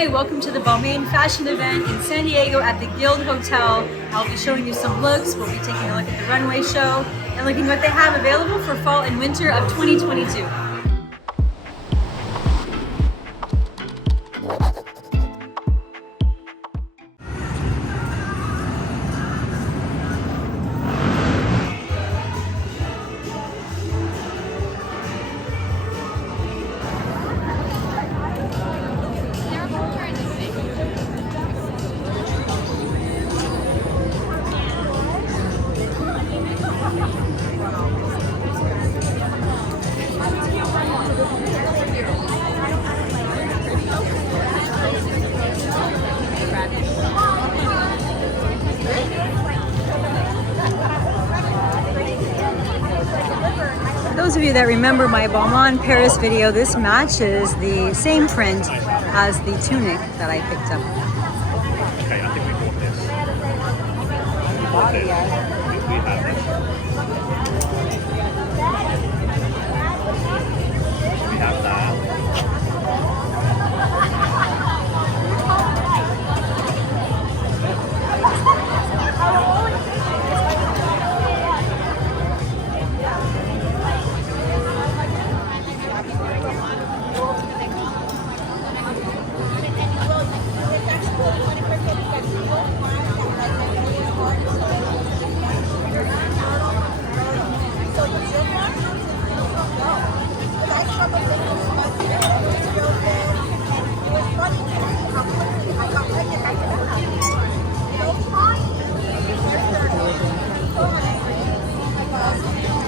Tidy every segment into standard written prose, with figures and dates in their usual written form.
Hi, welcome to the Balmain fashion event in San Diego at the Guild Hotel. I'll be showing you some looks, we'll be taking a look at the runway show and looking what they have available for fall and winter of 2022. Those of you that remember my Balmain Paris video, this matches the same print as the tunic that I picked up. Okay, I think we bought this. We bought this. We have this. We have that.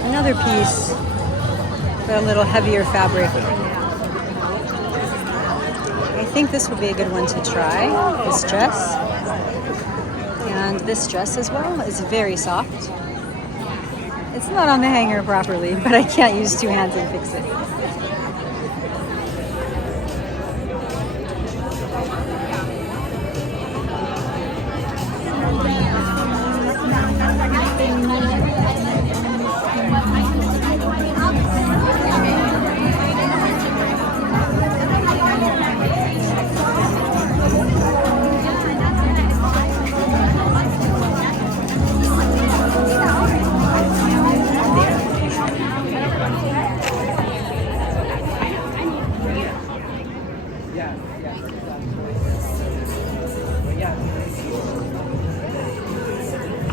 Another piece, but a little heavier fabric. I think this would be a good one to try, this dress. And this dress as well is very soft. It's not on the hanger properly, but I can't use two hands and fix it.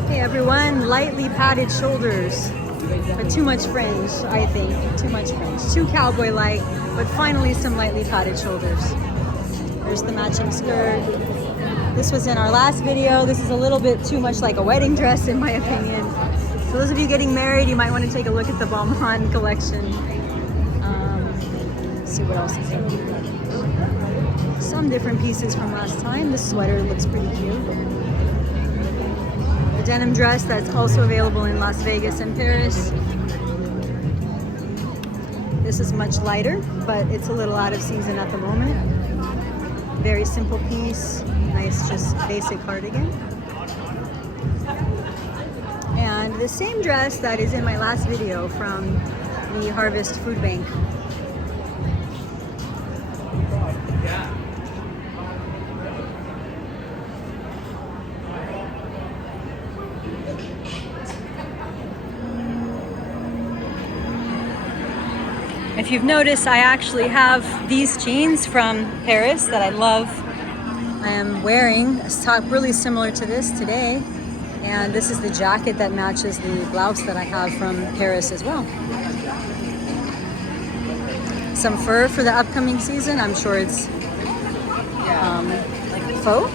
Hey everyone, lightly padded shoulders, but too much fringe, I think. Too much fringe. Too cowboy-like, but finally some lightly padded shoulders. There's the matching skirt. This was in our last video. This is a little bit too much like a wedding dress in my opinion. For those of you getting married, you might want to take a look at the Balmain collection. See what else is there. Some different pieces from last time. This sweater looks pretty cute. The denim dress that's also available in Las Vegas and Paris. This is much lighter, but it's a little out of season at the moment. Very simple piece, nice just basic cardigan. And the same dress that is in my last video from the Harvest Food Bank. If you've noticed, I actually have these jeans from Paris that I love. I am wearing a top really similar to this today. And this is the jacket that matches the blouse that I have from Paris as well. Some fur for the upcoming season. I'm sure it's faux.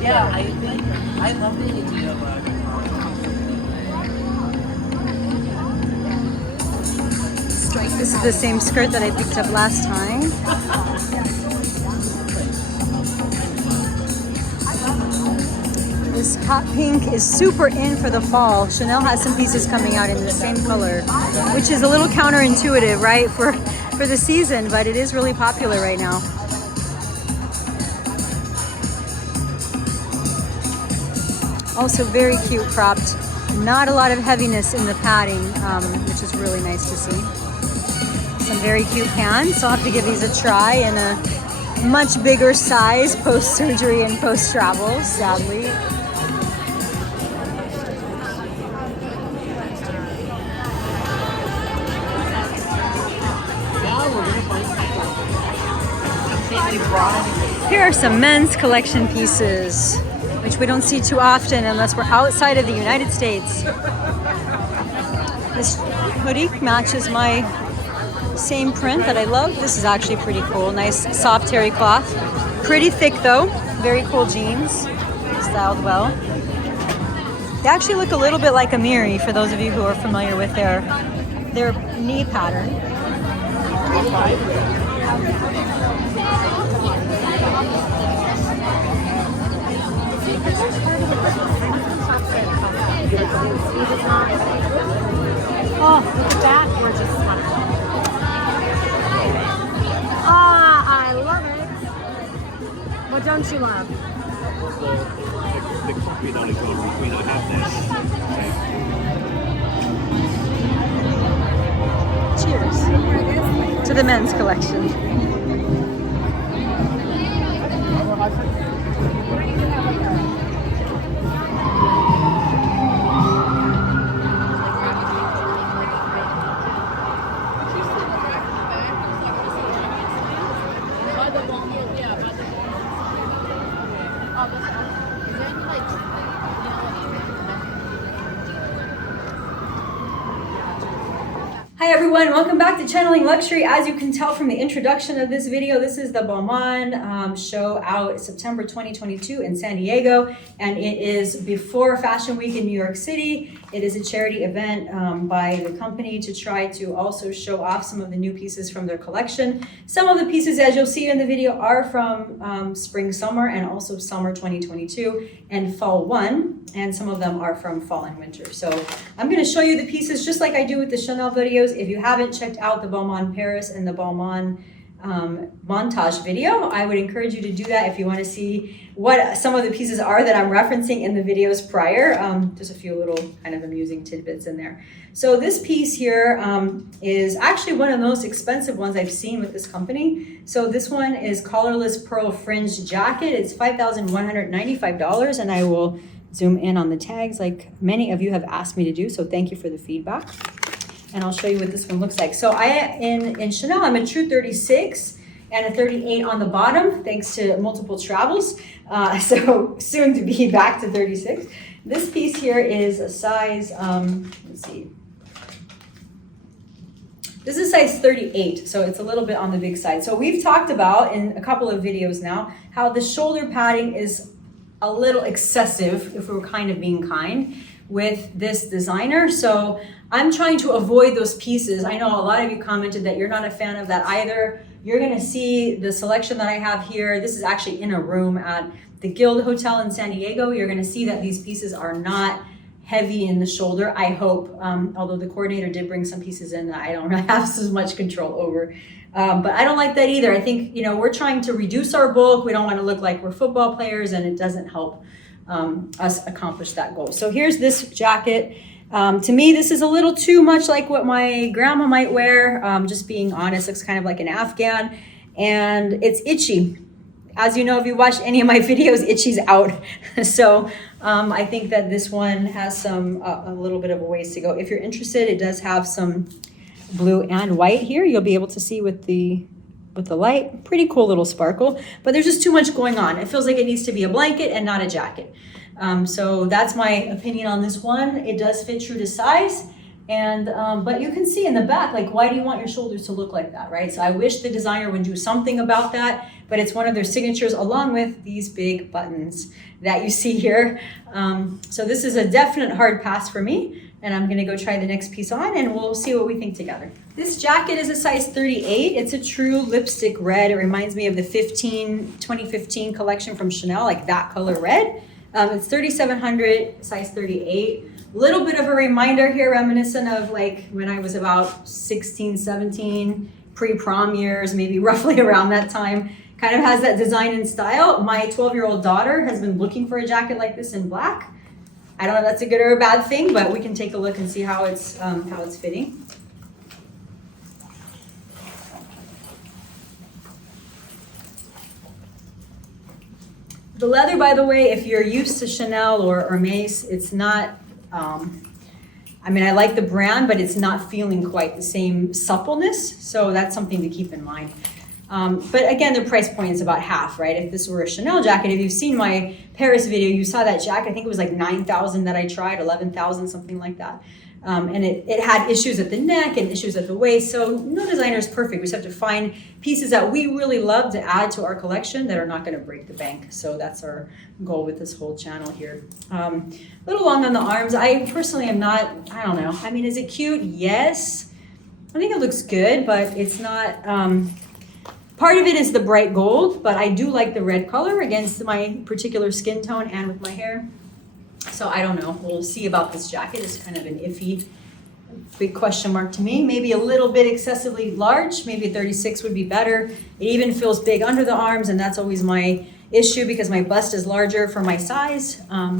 Yeah, I love the idea of This is the same skirt that I picked up last time. This hot pink is super in for the fall. Chanel has some pieces coming out in the same color, which is a little counterintuitive, right? For for the season, but it is really popular right now. Also very cute cropped. Not a lot of heaviness in the padding, which is really nice to see. Some very cute pants. I'll have to give these a try in a much bigger size post-surgery and post-travel, sadly. Here are some men's collection pieces, which we don't see too often unless we're outside of the United States. This hoodie matches my same print that I love. This is actually pretty cool. Nice soft terry cloth. Pretty thick though. Very cool jeans. Styled well. They actually look a little bit like a Miri for those of you who are familiar with their knee pattern. Oh, look at that gorgeous sweater. Ah, I love it. What don't you love? The copy that is on between I have this. Cheers to the men's collection. Hi everyone, welcome back to Channeling Luxury. As you can tell from the introduction of this video, this is the Balmain show out September 2022 in San Diego, and it is before Fashion Week in New York City. It is a charity event by the company to try to also show off some of the new pieces from their collection. Some of the pieces, as you'll see in the video, are from spring, summer, and also summer 2022 and fall 1, and some of them are from fall and winter. So I'm going to show you the pieces just like I do with the Chanel videos. If you haven't checked out the Balmain Paris and the Balmain montage video, I would encourage you to do that if you want to see what some of the pieces are that I'm referencing in the videos prior. Just a few little kind of amusing tidbits in there. So this piece here is actually one of the most expensive ones I've seen with this company. So this one is collarless pearl fringe jacket. It's $5,195, and I will zoom in on the tags like many of you have asked me to do, so thank you for the feedback. And I'll show you what this one looks like. So in Chanel, I'm a true 36 and a 38 on the bottom, thanks to multiple travels. So soon to be back to 36. This piece here is a size, let's see. This is size 38, so it's a little bit on the big side. So we've talked about in a couple of videos now how the shoulder padding is a little excessive, if we're kind of being kind, with this designer. So I'm trying to avoid those pieces. I know a lot of you commented that you're not a fan of that either. You're gonna see the selection that I have here. This is actually in a room at the Guild Hotel in San Diego. You're gonna see that these pieces are not heavy in the shoulder, I hope, although the coordinator did bring some pieces in that I don't have as much control over. But I don't like that either. I think, you know, we're trying to reduce our bulk. We don't want to look like we're football players, and it doesn't help us accomplish that goal. So here's this jacket. To me, this is a little too much like what my grandma might wear. Just being honest, looks kind of like an Afghan, and it's itchy. As you know, if you watched any of my videos, itchy's out. So I think that this one has a little bit of a ways to go. If you're interested, it does have some blue and white here. You'll be able to see with the light. Pretty cool little sparkle, but there's just too much going on. It feels like it needs to be a blanket and not a jacket. So that's my opinion on this one. It does fit true to size. And but you can see in the back, like, why do you want your shoulders to look like that, right? So I wish the designer would do something about that, but it's one of their signatures, along with these big buttons that you see here. So this is a definite hard pass for me, and I'm gonna go try the next piece on, and we'll see what we think together. This jacket is a size 38. It's a true lipstick red. It reminds me of the 2015 collection from Chanel, like that color red. It's 3,700, size 38. Little bit of a reminder here, reminiscent of like when I was about 16, 17, pre-prom years, maybe roughly around that time. Kind of has that design and style. My 12-year-old daughter has been looking for a jacket like this in black. I don't know if that's a good or a bad thing, but we can take a look and see how it's fitting. The leather, by the way, if you're used to Chanel or Hermes, it's not, I mean, I like the brand, but it's not feeling quite the same suppleness. So that's something to keep in mind. But again, the price point is about half, right? If this were a Chanel jacket, if you've seen my Paris video, you saw that jacket. I think it was like 9,000 that I tried, 11,000, something like that. And it had issues at the neck and issues at the waist. So no designer is perfect. We just have to find pieces that we really love to add to our collection that are not going to break the bank. So that's our goal with this whole channel here. A little long on the arms. I personally am not, I don't know. I mean, is it cute? Yes. I think it looks good, but it's not, part of it is the bright gold, but I do like the red color against my particular skin tone and with my hair. So I don't know. We'll see about this jacket. It's kind of an iffy, big question mark to me. Maybe a little bit excessively large. Maybe a 36 would be better. It even feels big under the arms, and that's always my issue because my bust is larger for my size. Yeah,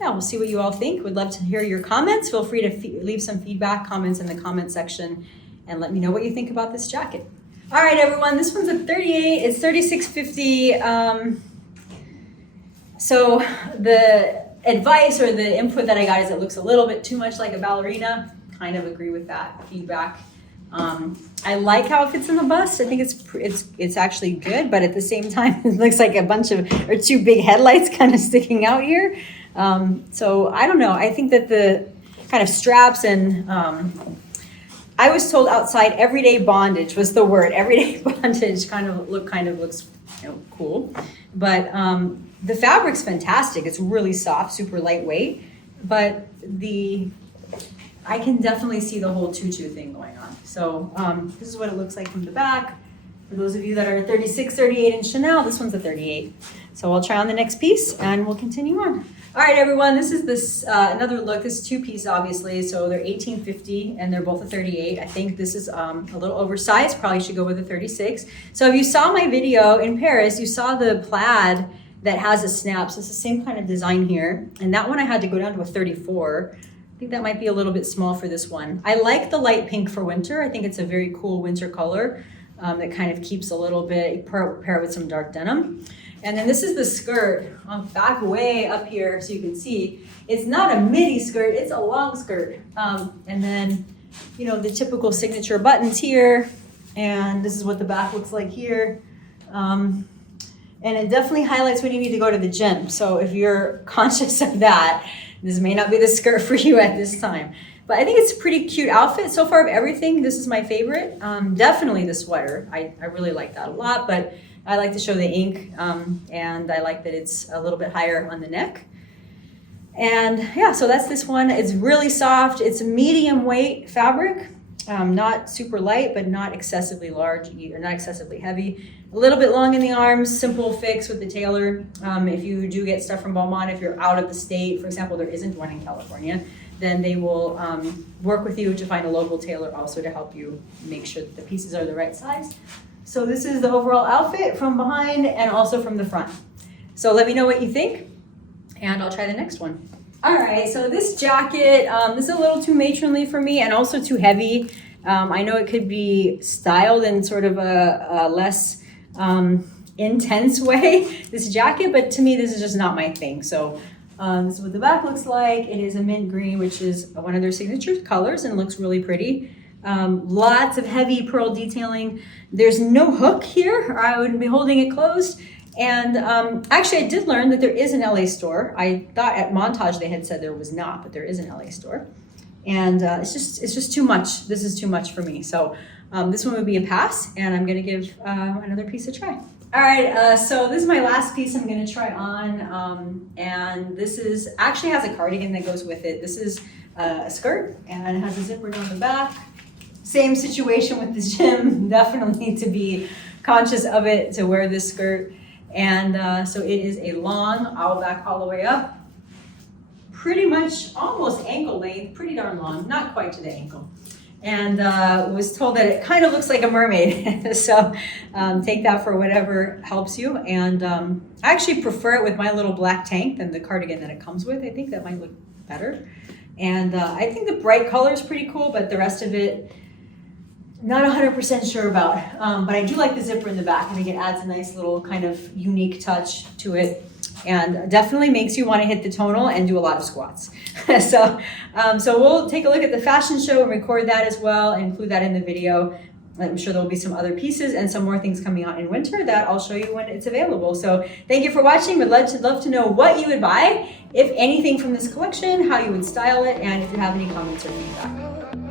we'll see what you all think. Would love to hear your comments. Feel free to leave some feedback, comments in the comment section, and let me know what you think about this jacket. All right, everyone. This one's a 38. It's 36.50. So the advice or the input that I got is it looks a little bit too much like a ballerina. Kind of agree with that feedback. I like how it fits in the bust. I think it's actually good, but at the same time, it looks like a bunch of, or two big headlights kind of sticking out here. So I don't know. I think that the kind of straps and I was told outside everyday bondage was the word. Everyday bondage kind of looks cool, but the fabric's fantastic. It's really soft, super lightweight, but I can definitely see the whole tutu thing going on. So this is what it looks like from the back. For those of you that are 36, 38 in Chanel, this one's a 38. So I'll try on the next piece and we'll continue on. All right, everyone, this is another look. This is two-piece, obviously, so they're $18.50 and they're both a 38. I think this is a little oversized, probably should go with a 36. So if you saw my video in Paris, you saw the plaid that has a snap. So it's the same kind of design here. And that one I had to go down to a 34. I think that might be a little bit small for this one. I like the light pink for winter. I think it's a very cool winter color that kind of keeps a little bit, pair with some dark denim. And then this is the skirt back way up here so you can see. It's not a midi skirt, it's a long skirt. And then, the typical signature buttons here. And this is what the back looks like here. And it definitely highlights when you need to go to the gym. So if you're conscious of that, this may not be the skirt for you at this time. But I think it's a pretty cute outfit. So far of everything, this is my favorite. Definitely the sweater. I really like that a lot, but I like to show the ink, and I like that it's a little bit higher on the neck. And yeah, so that's this one. It's really soft. It's a medium weight fabric, not super light, but not excessively large either, not excessively heavy. A little bit long in the arms, simple fix with the tailor. If you do get stuff from Balmain, if you're out of the state, for example, there isn't one in California, then they will work with you to find a local tailor also to help you make sure that the pieces are the right size. So this is the overall outfit from behind and also from the front. So let me know what you think, and I'll try the next one. All right, so this jacket, this is a little too matronly for me and also too heavy. I know it could be styled in sort of a less intense way, this jacket, but to me, this is just not my thing. So this is what the back looks like. It is a mint green, which is one of their signature colors and looks really pretty. Lots of heavy pearl detailing. There's no hook here, or I would be holding it closed. And actually, I did learn that there is an LA store. I thought at Montage they had said there was not, but there is an LA store. And it's just too much. This is too much for me. So this one would be a pass, and I'm gonna give another piece a try. All right, so this is my last piece I'm gonna try on, and this is actually has a cardigan that goes with it. This is a skirt, and it has a zipper down the back. Same situation with the gym. Definitely need to be conscious of it to wear this skirt. And so it is a long owl back all the way up. Pretty much almost ankle length, pretty darn long, not quite to the ankle. and was told that it kind of looks like a mermaid. So take that for whatever helps you. And I actually prefer it with my little black tank than the cardigan that it comes with. I think that might look better. And I think the bright color is pretty cool, but the rest of it, not 100% sure about. But I do like the zipper in the back. I think it adds a nice little kind of unique touch to it, and definitely makes you want to hit the tonal and do a lot of squats. So we'll take a look at the fashion show and record that as well, and include that in the video. I'm sure there'll be some other pieces and some more things coming out in winter that I'll show you when it's available. So thank you for watching. Would love to know what you would buy, if anything from this collection, how you would style it, and if you have any comments or feedback.